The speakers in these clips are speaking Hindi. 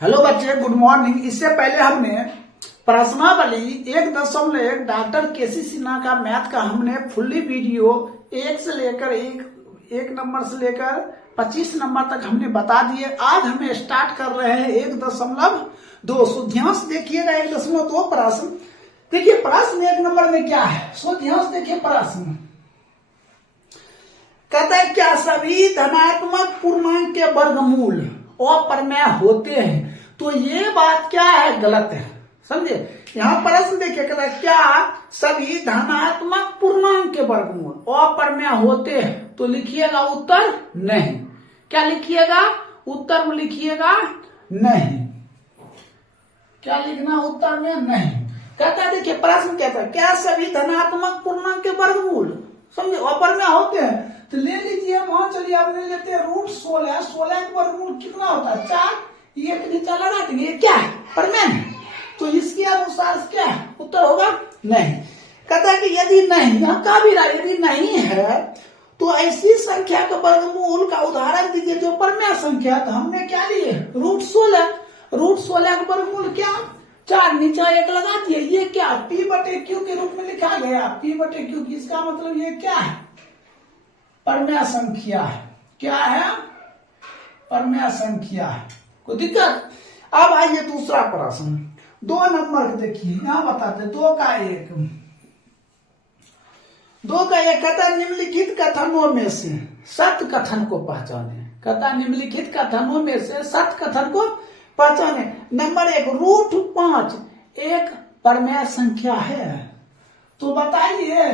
हेलो बच्चे, गुड मॉर्निंग। इससे पहले हमने प्रश्नावली 1.1 डॉक्टर केसी सिन्हा का मैथ का हमने फुल्ली वीडियो एक नंबर से लेकर 25 नंबर तक हमने बता दिए। आज हमें स्टार्ट कर रहे हैं 1.2। सो ध्यान से देखिएगा 1.2 प्रश्न। देखिए प्रश्न 1 नंबर में क्या है, सो ध्यान से देखिए प्रश्न कहता है क्या सभी धनात्मक पूर्णांक के वर्गमूल अप्रमेय होते हैं। तो ये बात क्या है, गलत है। समझे, यहाँ प्रश्न देखिए कहता है क्या सभी धनात्मक पूर्णांक के वर्गमूल अप्रमेय होते हैं। तो लिखिएगा उत्तर नहीं। क्या लिखिएगा, उत्तर में लिखिएगा नहीं। क्या लिखना उत्तर में नहीं। कहता है देखिए प्रश्न कहता है क्या सभी धनात्मक पूर्णांक के वर्गमूल समझे अप्रमेय होते हैं। तो ले लीजिए, वहां चलिए आप ले लेते हैं रूट 16। 16 का वर्गमूल कितना होता है 4। ये नीचा लगा देंगे, ये क्या है, प्रमेय है। तो इसके अनुसार क्या है, उत्तर होगा नहीं। कहता है कि यदि नहीं, यहाँ का भी रहा यदि नहीं है तो ऐसी संख्या का वर्गमूल का उदाहरण दीजिए जो प्रमेय संख्या। तो हमने क्या लिए रूट 16। रूट 16 का वर्गमूल क्या 4, नीचा 1 लगा दिए। ये क्या P/Q के रूप में लिखा गया, P/Q। इसका मतलब ये क्या है, प्रमेय संख्या है। क्या है, प्रमेय संख्या है। कोई दिक्कत। अब आइए दूसरा प्रश्न 2 नंबर देखिए, यहां बताते 2 का 1। 2 का 1 कहता निम्नलिखित कथनों में से सत्य कथन को पहचाने। कहता निम्नलिखित कथनों में से सत्य कथन को पहचाने। नंबर 1 रूट 5 एक प्रमेय संख्या है। तो बताइए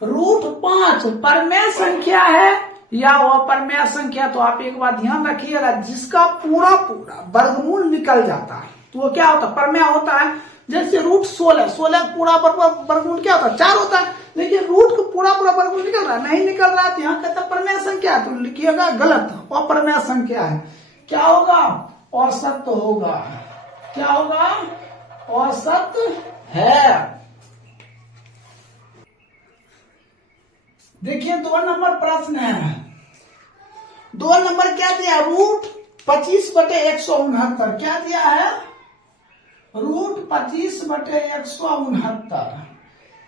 रूट 5 प्रमेय संख्या है या अप्रमेय संख्या। तो आप एक बात ध्यान रखिएगा, जिसका पूरा वर्गमूल निकल जाता है तो वो क्या होता है, प्रमेय होता है। जैसे रूट 16 पूरा वर्गमूल क्या होता है 4 होता है। लेकिन रूट का पूरा वर्गमूल निकल रहा है, नहीं निकल रहा है। यहाँ कहता प्रमेय संख्या, तो लिखिएगा गलत, अप्रमेय संख्या है। क्या होगा, औसत होगा। क्या होगा, औसत है। देखिए 2 नंबर प्रश्न है। 2 नंबर क्या दिया, रूट 25/169। क्या दिया है, रूट 25/169।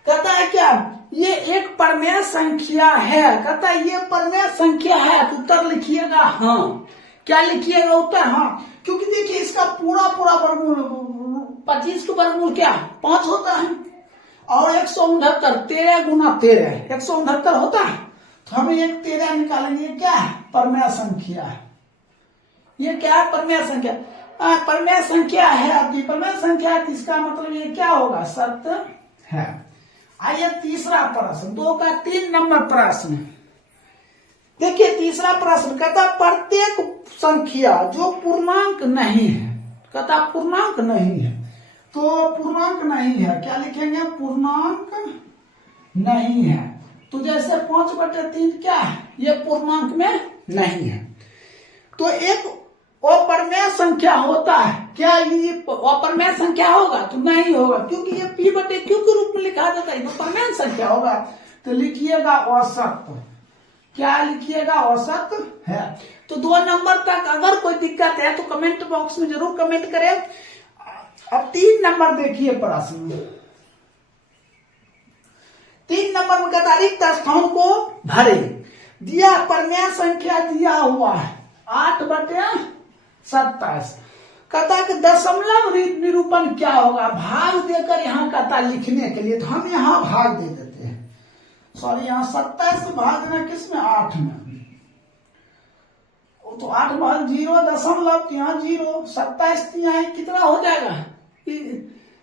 कहता है क्या ये एक प्रमेय संख्या है। कहता है ये प्रमेय संख्या है, तो उत्तर लिखिएगा हाँ। क्या लिखिएगा उत्तर हाँ, क्योंकि देखिए इसका पूरा वर्गमूल 25 का वर्गमूल क्या 5 होता है और 169 13 गुना 13 169 होता है। तो हमें एक 13 निकालेंगे, क्या है, प्रमेय संख्या है। ये क्या है, प्रमेय संख्या। प्रमेय संख्या है, आपकी प्रमेय संख्या है, इसका मतलब ये क्या होगा, सत्य है। आइए तीसरा प्रश्न 2 का 3 नंबर प्रश्न। देखिए तीसरा प्रश्न कहता प्रत्येक संख्या जो पूर्णांक नहीं है। कहता पूर्णांक नहीं है, तो पूर्णांक नहीं है क्या लिखेंगे, पूर्णांक नहीं है। तो जैसे 5/3 क्या है, ये पूर्णांक में नहीं है। तो एक अप्रमेय संख्या होता है, क्या ये अप्रमेय संख्या होगा, तो नहीं होगा, क्योंकि ये P/Q के रूप में लिखा जाता है, तो प्रमेय संख्या होगा। तो लिखिएगा औसत। क्या लिखिएगा, औसत है। तो 2 नंबर तक अगर कोई दिक्कत है तो कमेंट बॉक्स में जरूर कमेंट करें। अब 3 नंबर देखिए प्रश्न। 3 नंबर में कहता रिक्त स्थान को भरे। दिया प्रमेय संख्या दिया हुआ है 8/27। कहता कि दशमलव निरूपण क्या होगा, भाग देकर यहाँ कहता लिखने के लिए। तो हम यहाँ भाग दे देते हैं, सॉरी यहाँ 27 से भाग देना किसमें, 8 में। तो 8 में 0 दशमलव, यहाँ 0 27 यहाँ कितना हो जाएगा,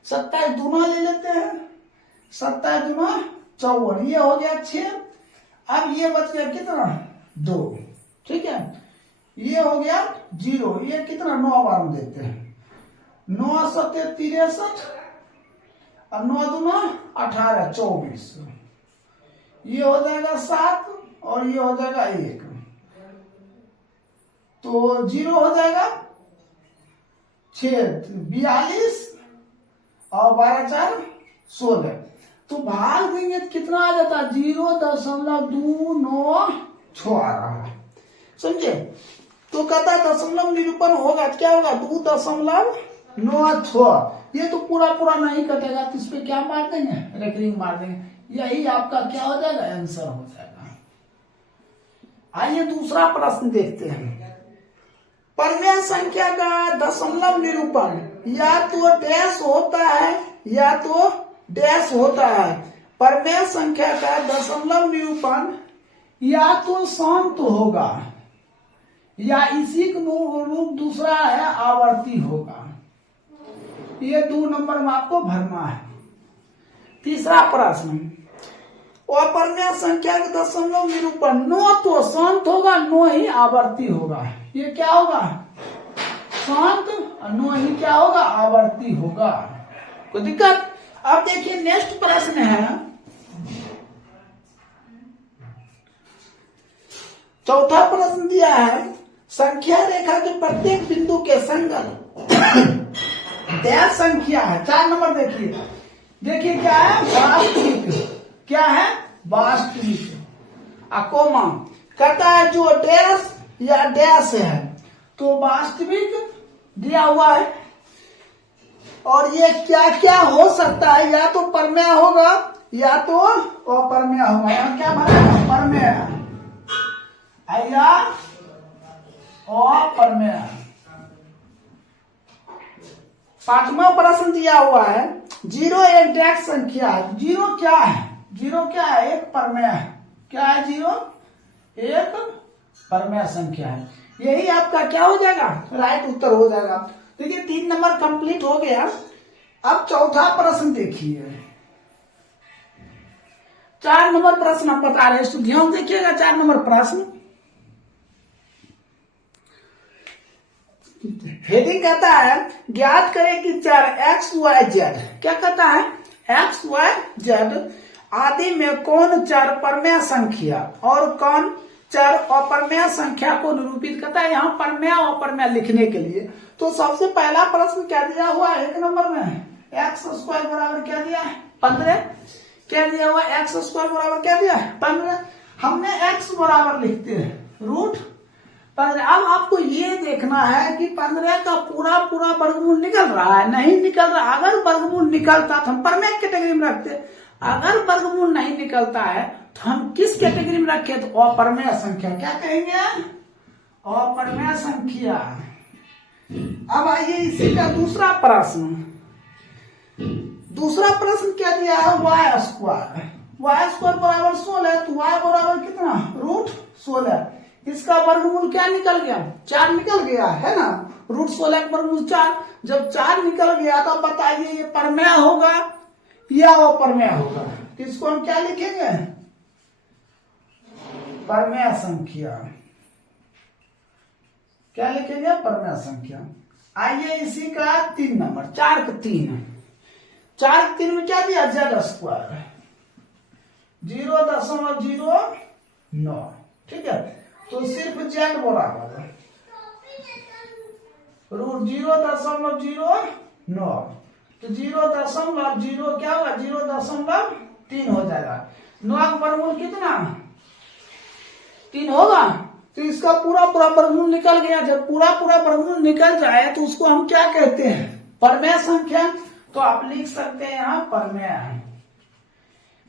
27 दूना ले लेते हैं, 27 दूना 54, ये हो गया 6। अब ये बच गया कितना 2, ठीक है। ये हो गया 0, ये कितना 9 बार में देते हैं, 9 7 63 और 9 दूना 18 24। ये हो जाएगा 7 और ये हो जाएगा 1, तो 0 हो जाएगा 6 42 और 12 4 16। तो भाग देंगे तो कितना आ जाता है, 0.29 आ रहा है। समझे। तो कहता है दशमलव निरूपण होगा, क्या होगा 2.96। ये तो पूरा पूरा नहीं कटेगा, तो इस पे क्या मार देंगे, रेकरिंग मार देंगे। यही आपका क्या हो जाएगा, आंसर हो जाएगा। आइए दूसरा प्रश्न देखते हैं। परमेय संख्या का दशमलव निरूपण या तो डैश होता है या तो डैश होता है। परमेय संख्या का दशमलव निरूपण या तो शांत होगा या इसी का रूप दूसरा है आवर्ती होगा। ये 2 नंबर में आपको भरना है। तीसरा प्रश्न, अपरमेय संख्या के दशमलव निरूपण नो तो शांत होगा, नो ही आवर्ती होगा। ये क्या होगा, शांत, नो ही क्या होगा, आवर्ती होगा। कोई दिक्कत? अब देखिए नेक्स्ट प्रश्न है, चौथा प्रश्न दिया है, संख्या रेखा के प्रत्येक बिंदु के संगत डैश संख्या है। 4 नंबर देखिए क्या है, वास्तविक, क्या है, वास्तविक। कोमा कहता है जो डैश या डैश है, तो वास्तविक दिया हुआ है। और ये क्या क्या हो सकता है, या तो परमेय होगा या तो अपरमेय होगा। यहाँ क्या बनेगा, परमेय या अपरमेय। 5वां प्रश्न दिया हुआ है, 0 एक डैश संख्या है। 0 क्या है, 0 क्या है, एक परमेय है। क्या है 0, एक परमेय संख्या है। यही आपका क्या हो जाएगा, राइट उत्तर हो जाएगा। देखिए 3 नंबर कंप्लीट हो गया। अब चौथा प्रश्न देखिए, 4 नंबर प्रश्न हम बता रहे हैं, तो ध्यान देखिएगा। 4 नंबर प्रश्न हेडिंग कहता है, ज्ञात करें कि चर x, y, z, क्या कहता है, x, y, z आदि में कौन चर परमेय संख्या और कौन चर अपरमेय संख्या को निरूपित करता है। यहाँ परमेय और अपरमेय लिखने के लिए तो सबसे पहला प्रश्न क्या दिया हुआ है, 1 नंबर में एक्स स्क्वायर बराबर क्या दिया है, 15। क्या दिया हुआ, एक्स स्क्वायर बराबर क्या दिया है, 15। हमने x बराबर लिखते हैं √15। अब आपको ये देखना है कि 15 का पूरा पूरा वर्गमूल निकल रहा है, नहीं निकल रहा। अगर वर्गमूल निकलता तो हम परमेय कैटेगरी में रखते, अगर वर्गमूल नहीं निकलता है तो हम किस कैटेगरी में रखें, तो अपरमेय संख्या। क्या कहेंगे, अपरमेय संख्या। अब आइए इसी का दूसरा प्रश्न। दूसरा प्रश्न क्या दिया है, y स्क्वायर। y स्क्वायर बराबर 16, तो y बराबर कितना, √16। इसका वर्गमूल क्या निकल गया, 4 निकल गया है ना। √16 का वर्गमूल 4। जब 4 निकल गया तो बताइए ये परमेय होगा या अपरमेय होगा। तो इसको हम क्या लिखेंगे, परमेय संख्या। क्या लिखेंगे, परमेय संख्या। आइए इसी का 3 नंबर, 4 का 3। 4 के 3 में क्या दिया, z स्क्वायर 0.09। ठीक है, तो सिर्फ z बराबर √0.09, तो 0.0 क्या होगा, 0.3 हो जाएगा। 9 का वर्गमूल कितना, 3 होगा। तो इसका पूरा पूरा वर्गमूल निकल गया। जब पूरा पूरा वर्गमूल निकल जाए तो उसको हम क्या कहते हैं, परमेय संख्या। तो आप लिख सकते हैं यहाँ परमेय।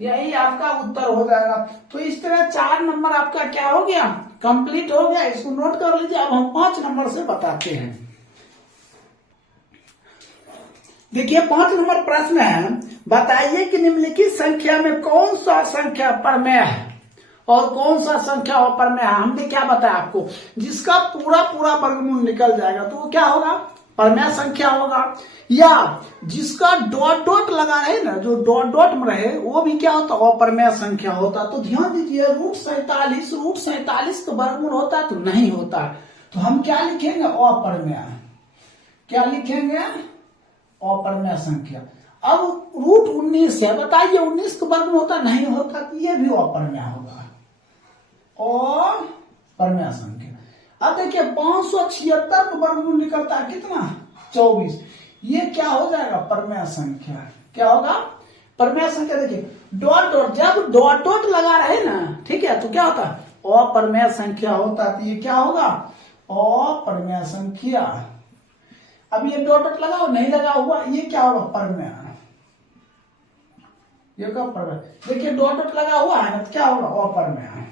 यही आपका उत्तर हो जाएगा। तो इस तरह 4 नंबर आपका क्या हो गया, कंप्लीट हो गया। इसको नोट कर लीजिए। अब हम 5 नंबर से बताते हैं। देखिए 5 नंबर प्रश्न है, बताइए कि निम्नलिखित संख्या में कौन सा संख्या परमेय है और कौन सा संख्या अपरमेय है। हमने क्या बताया आपको, जिसका पूरा पूरा वर्गमूल निकल जाएगा तो वो क्या होगा, परमेय संख्या होगा। या जिसका डॉट डॉट लगा रहे ना, जो डॉट डॉट में रहे वो भी क्या होता है, अपरमेय संख्या होता। तो ध्यान दीजिए √47 का वर्गमूल होता है तो नहीं होता। तो हम क्या लिखेंगे, अपरमेय। क्या लिखेंगे, अपरमेय संख्या। अब √19 है, बताइए 19 का वर्गमूल होता नहीं होता, तो ये भी अपरमेय होगा और परमेय संख्या। अब देखिए 576 का वर्गमूल निकलता है कितना, 24। ये क्या हो जाएगा, परमेय संख्या। क्या होगा, परमेय संख्या। देखिए डॉट डॉट, जब डॉट डॉट लगा रहे ना, ठीक है, तो क्या होता है, अपरमेय संख्या होता है। तो ये क्या होगा, अपरमेय संख्या। अब ये डॉट डॉट लगाओ, नहीं लगा हुआ, ये क्या होगा? परमेय। ये क्या परमेय? देखिए डॉट डॉट लगा हुआ है ना, तो क्या होगा? अपरमेय।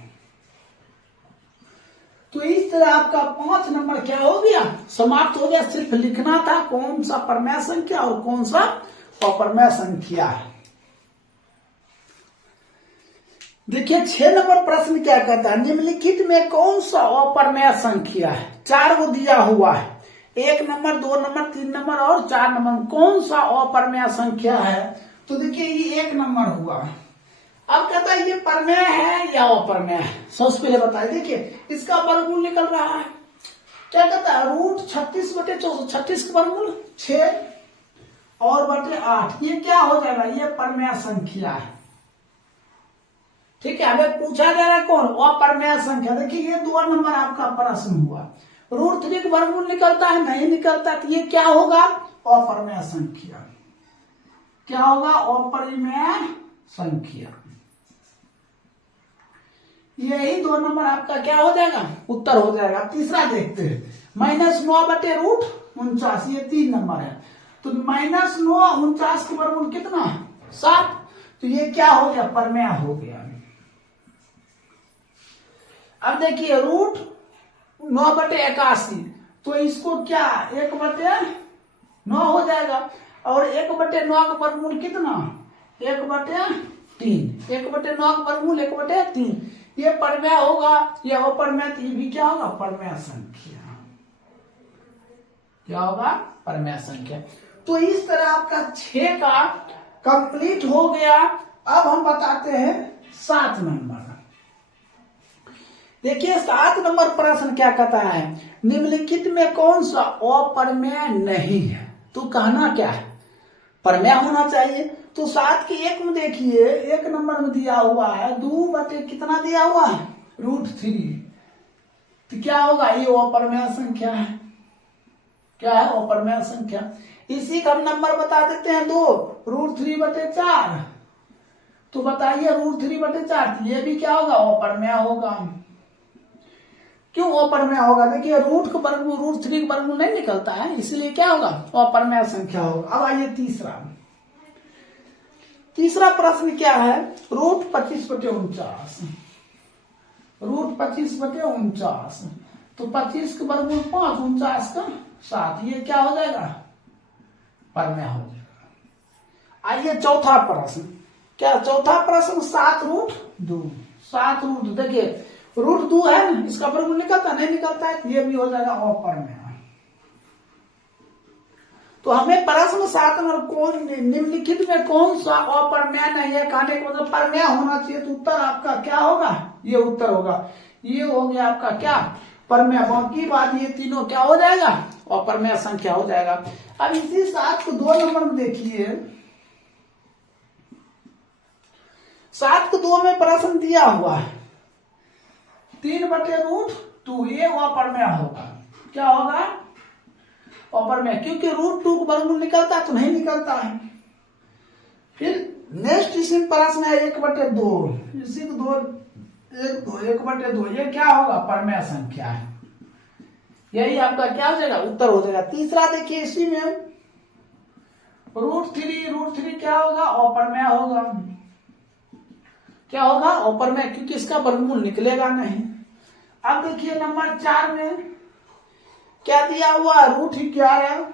तो इस तरह आपका 5 नंबर क्या हो गया? समाप्त हो गया। सिर्फ लिखना था कौन सा परमेय संख्या और कौन सा अपरमेय संख्या है। देखिए 6 नंबर प्रश्न क्या कहता है? निम्नलिखित में कौन सा अपरमेय संख्या है? 4 को दिया हुआ है, 1 नंबर, 2 नंबर, 3 नंबर और 4 नंबर। कौन सा अपरमेय संख्या है? तो देखिए ये 1 नंबर हुआ। अब कहता है ये परमेय है या अपरमेय है? सबसे पहले बताइए। देखिए इसका वर्गमूल निकल रहा है, क्या कहता है? रूट 36/4, 36 का वर्गमूल 6 और बटे 8। ये क्या हो जाएगा? ये परमेय संख्या है। ठीक है, हमें पूछा जा रहा है कौन? अपरमेय संख्या। देखिए ये 2 नंबर आपका प्रश्न हुआ। रूट 3 का वर्गमूल निकलता है? नहीं निकलता। तो ये क्या होगा? अपरमेय संख्या। क्या होगा? अपरिमेय संख्या। यही 2 नंबर आपका क्या हो जाएगा? उत्तर हो जाएगा। तीसरा देखते हैं, -9/√49, ये 3 नंबर है। तो -9 49 का वर्गमूल कितना? 7। तो ये क्या हो गया? परमेय हो गया। अब देखिए √9/81, तो इसको क्या 1/9 हो जाएगा। और 1/9 का वर्गमूल कितना? 1/3। 1/9 का वर्गमूल 1/3। ये परमेय होगा, ये अपरमेय। तो ये भी क्या होगा? परमेय संख्या। क्या होगा? परमेय संख्या। तो इस तरह आपका 6 का कंप्लीट हो गया। अब हम बताते हैं 7 नंबर। देखिए 7 नंबर प्रश्न क्या कहता है? निम्नलिखित में कौन सा अपरमेय नहीं है? तो कहना क्या है? परमेय होना चाहिए। तो 7 के 1 में देखिए 1 नंबर में दिया हुआ है 2 कितना दिया हुआ है? √3। तो क्या होगा? ये अपरमेय संख्या है। क्या है? अपरमेय संख्या। इसी का हम नंबर बता देते हैं 2, √3/4। तो बताइए √3/4, ये भी क्या होगा? अपरमेय होगा। क्यों अपरमेय होगा? देखिए रूट का वर्गमूल √3 का वर्गमूल नहीं निकलता है, इसलिए क्या होगा? अपरमेय संख्या होगा। अब आइए तीसरा प्रश्न क्या है? √25/49। √25/49, तो 25 का वर्गमूल 5, 49 का 7। ये क्या हो जाएगा? परमेय हो जाएगा। आइए चौथा प्रश्न। क्या चौथा प्रश्न? 7√2। 7√2। देखिए √2 है ना, इसका वर्गमूल निकलता नहीं निकलता है, ये भी हो जाएगा अपरमेय। तो हमें प्रश्न 7 नंबर निम्नलिखित में कौन सा अपरमेय नहीं है कहने का मतलब परमेय होना चाहिए। तो उत्तर आपका क्या होगा? ये उत्तर होगा। ये हो गया आपका क्या? परमेय। बाकी बात ये तीनों क्या हो जाएगा? अपरमेय संख्या हो जाएगा। अब इसी 7 को 2 नंबर में देखिए। 7 को 2 में प्रश्न दिया हुआ है 3/√2। ये अपरमेय होगा। क्या होगा? अपरमेय, क्योंकि √2 का वर्गमूल निकलता है? तो नहीं निकलता है। फिर नेक्स्ट इसी प्रश्न है 1/2। इसी को 1/2। ये क्या होगा? परमेय संख्या है। यही आपका क्या हो जाएगा? उत्तर हो जाएगा। तीसरा देखिए इसी में √3 क्या होगा? अपरमेय होगा। क्या होगा? अपरमेय, क्योंकि इसका वर्गमूल निकलेगा नहीं। अब देखिए नंबर 4 में क्या दिया हुआ? √11।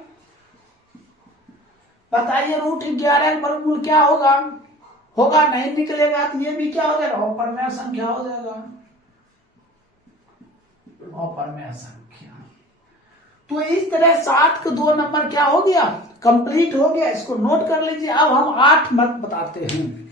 बताइए √11 का वर्गमूल क्या होगा? होगा नहीं निकलेगा। तो ये भी क्या हो जाएगा? अपरमेय संख्या हो जाएगा। अपरमेय संख्या। तो इस तरह 7 के 2 नंबर क्या हो गया? कंप्लीट हो गया। इसको नोट कर लीजिए। अब हम 8 बताते हैं।